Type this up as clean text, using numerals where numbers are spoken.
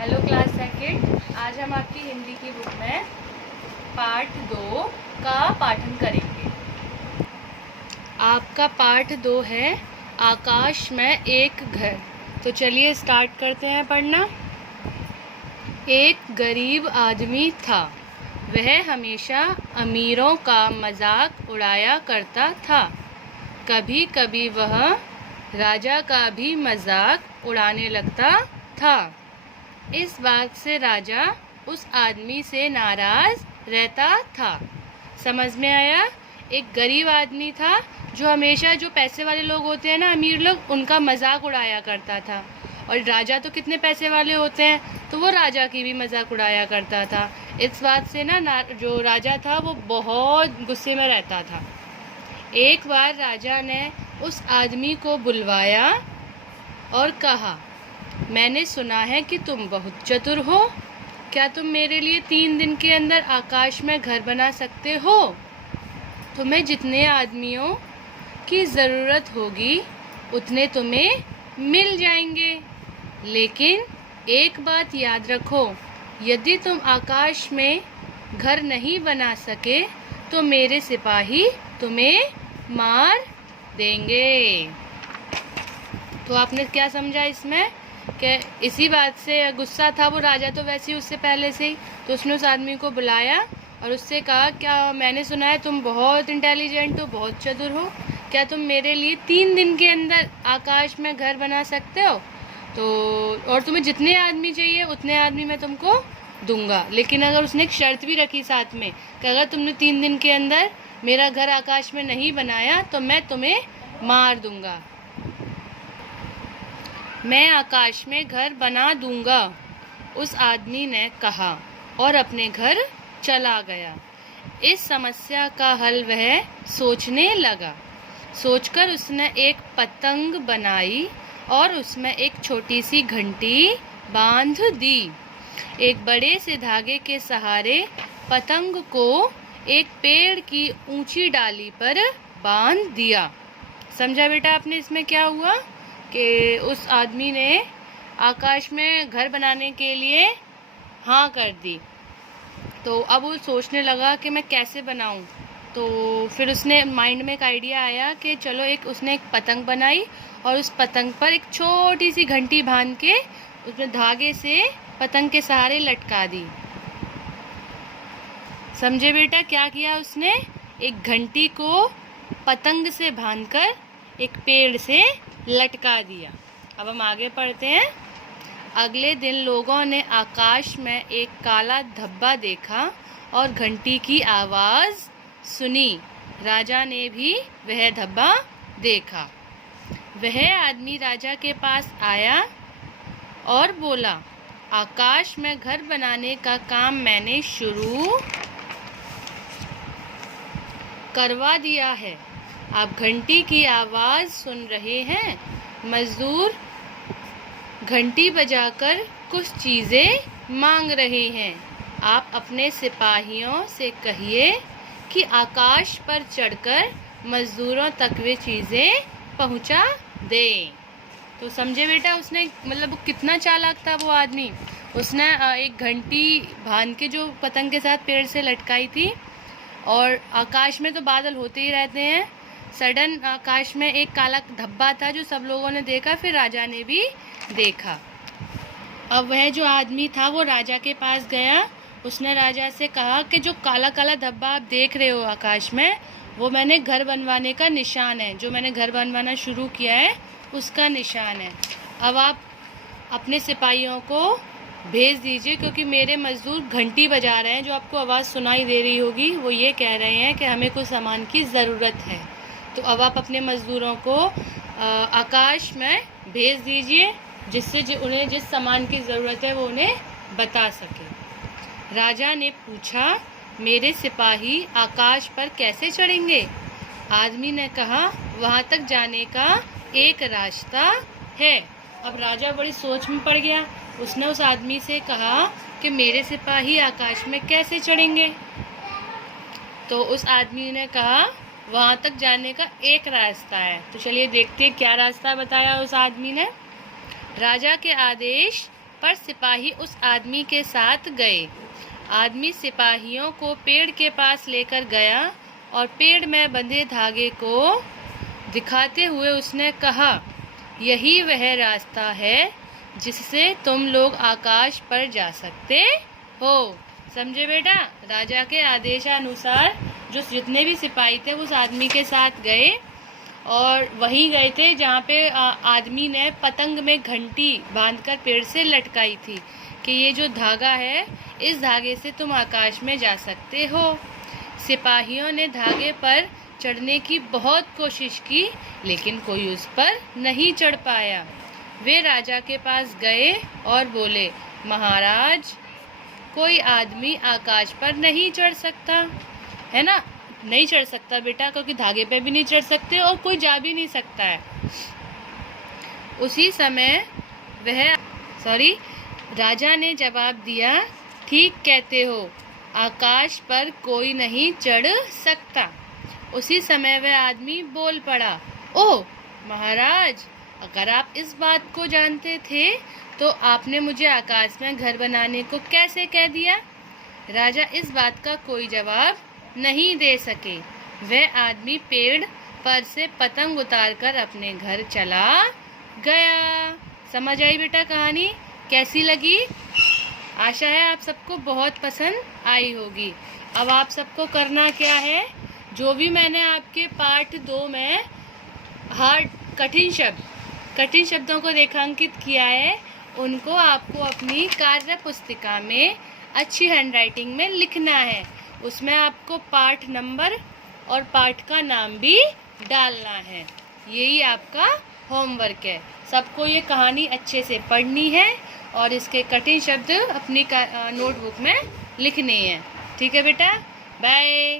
Hello class second. आज हम आपकी हिंदी की बुक में पार्ट 2 का पाठन करेंगे। आपका पार्ट 2 है आकाश में एक घर। तो चलिए स्टार्ट करते हैं पढ़ना। एक गरीब आदमी था। वह हमेशा अमीरों का मजाक उड़ाया करता था। कभी कभी वह राजा का भी मजाक उड़ाने लगता था। इस बात से राजा उस आदमी से नाराज रहता था। समझ में आया? एक गरीब आदमी था जो हमेशा जो पैसे वाले लोग होते हैं ना, अमीर लोग, उनका मजाक उड़ाया करता था। और राजा तो कितने पैसे वाले होते हैं, तो वो राजा की भी मजाक उड़ाया करता था। इस बात से ना जो राजा था वो बहुत गुस्से में रहता था। एक बार राजा ने उस आदमी को बुलवाया और कहा, मैंने सुना है कि तुम बहुत चतुर हो। क्या तुम मेरे लिए 3 दिन के अंदर आकाश में घर बना सकते हो? तुम्हें जितने आदमियों की ज़रूरत होगी उतने तुम्हें मिल जाएंगे। लेकिन एक बात याद रखो, यदि तुम आकाश में घर नहीं बना सके तो मेरे सिपाही तुम्हें मार देंगे। तो आपने क्या समझा इसमें? कि इसी बात से गुस्सा था वो राजा, तो वैसे ही उससे पहले से ही तो उसने उस आदमी को बुलाया और उससे कहा, क्या मैंने सुना है तुम बहुत इंटेलिजेंट हो, बहुत चतुर हो। क्या तुम मेरे लिए 3 दिन के अंदर आकाश में घर बना सकते हो? तो और तुम्हें जितने आदमी चाहिए उतने आदमी मैं तुमको दूंगा। लेकिन अगर उसने एक शर्त भी रखी साथ में कि अगर तुमने 3 दिन के अंदर मेरा घर आकाश में नहीं बनाया तो मैं तुम्हें मार दूंगा। मैं आकाश में घर बना दूंगा, उस आदमी ने कहा और अपने घर चला गया। इस समस्या का हल वह सोचने लगा। सोचकर उसने एक पतंग बनाई और उसमें एक छोटी सी घंटी बांध दी। एक बड़े से धागे के सहारे पतंग को एक पेड़ की ऊंची डाली पर बांध दिया। समझा बेटा आपने इसमें क्या हुआ? कि उस आदमी ने आकाश में घर बनाने के लिए हाँ कर दी। तो अब वो सोचने लगा कि मैं कैसे बनाऊं। तो फिर उसने माइंड में एक आइडिया आया कि चलो उसने एक पतंग बनाई और उस पतंग पर एक छोटी सी घंटी बांध के उसमें धागे से पतंग के सहारे लटका दी। समझे बेटा क्या किया उसने? एक घंटी को पतंग से बांधकर एक पेड़ से लटका दिया। अब हम आगे पढ़ते हैं। अगले दिन लोगों ने आकाश में एक काला धब्बा देखा और घंटी की आवाज़ सुनी। राजा ने भी वह धब्बा देखा। वह आदमी राजा के पास आया और बोला, आकाश में घर बनाने का काम मैंने शुरू करवा दिया है। आप घंटी की आवाज़ सुन रहे हैं। मजदूर घंटी बजाकर कुछ चीज़ें मांग रहे हैं। आप अपने सिपाहियों से कहिए कि आकाश पर चढ़कर मजदूरों तक वे चीज़ें पहुंचा दें। तो समझे बेटा उसने मतलब कितना चालाक था वो आदमी। उसने एक घंटी बांध के जो पतंग के साथ पेड़ से लटकाई थी, और आकाश में तो बादल होते ही रहते हैं। सडन आकाश में एक काला धब्बा था जो सब लोगों ने देखा, फिर राजा ने भी देखा। अब वह जो आदमी था वो राजा के पास गया। उसने राजा से कहा कि जो काला काला धब्बा आप देख रहे हो आकाश में, वो मैंने घर बनवाने का निशान है। जो मैंने घर बनवाना शुरू किया है उसका निशान है। अब आप अपने सिपाहियों को भेज दीजिए, क्योंकि मेरे मजदूर घंटी बजा रहे हैं। जो आपको आवाज़ सुनाई दे रही होगी वो ये कह रहे हैं कि हमें कुछ सामान की ज़रूरत है। तो अब आप अपने मजदूरों को आकाश में भेज दीजिए, जिससे उन्हें जिस सामान की ज़रूरत है वो उन्हें बता सके। राजा ने पूछा, मेरे सिपाही आकाश पर कैसे चढ़ेंगे? आदमी ने कहा, वहाँ तक जाने का एक रास्ता है। अब राजा बड़ी सोच में पड़ गया। उसने उस आदमी से कहा कि मेरे सिपाही आकाश में कैसे चढ़ेंगे? तो उस आदमी ने कहा, वहाँ तक जाने का एक रास्ता है। तो चलिए देखते हैं क्या रास्ता बताया उस आदमी ने। राजा के आदेश पर सिपाही उस आदमी के साथ गए। आदमी सिपाहियों को पेड़ के पास लेकर गया और पेड़ में बंधे धागे को दिखाते हुए उसने कहा, यही वह रास्ता है जिससे तुम लोग आकाश पर जा सकते हो। समझे बेटा? राजा के आदेशानुसार जो जितने भी सिपाही थे उस आदमी के साथ गए और वहीं गए थे जहाँ पे आदमी ने पतंग में घंटी बांधकर पेड़ से लटकाई थी कि ये जो धागा है, इस धागे से तुम आकाश में जा सकते हो। सिपाहियों ने धागे पर चढ़ने की बहुत कोशिश की, लेकिन कोई उस पर नहीं चढ़ पाया। वे राजा के पास गए और बोले, महाराज, कोई आदमी आकाश पर नहीं चढ़ सकता है ना? नहीं चढ़ सकता बेटा, क्योंकि धागे पे भी नहीं चढ़ सकते और कोई जा भी नहीं सकता है। उसी समय राजा ने जवाब दिया, ठीक कहते हो, आकाश पर कोई नहीं चढ़ सकता। उसी समय वह आदमी बोल पड़ा, ओह महाराज, अगर आप इस बात को जानते थे तो आपने मुझे आकाश में घर बनाने को कैसे कह दिया? राजा इस बात का कोई जवाब नहीं दे सके। वह आदमी पेड़ पर से पतंग उतारकर अपने घर चला गया। समझ आई बेटा कहानी? कैसी लगी? आशा है आप सबको बहुत पसंद आई होगी। अब आप सबको करना क्या है, जो भी मैंने आपके पार्ट 2 में कठिन शब्दों को रेखांकित किया है, उनको आपको अपनी कार्य पुस्तिका में अच्छी हैंडराइटिंग में लिखना है। उसमें आपको पाठ नंबर और पाठ का नाम भी डालना है। यही आपका होमवर्क है। सबको ये कहानी अच्छे से पढ़नी है और इसके कठिन शब्द अपनी नोटबुक में लिखने हैं। ठीक है बेटा? बाय।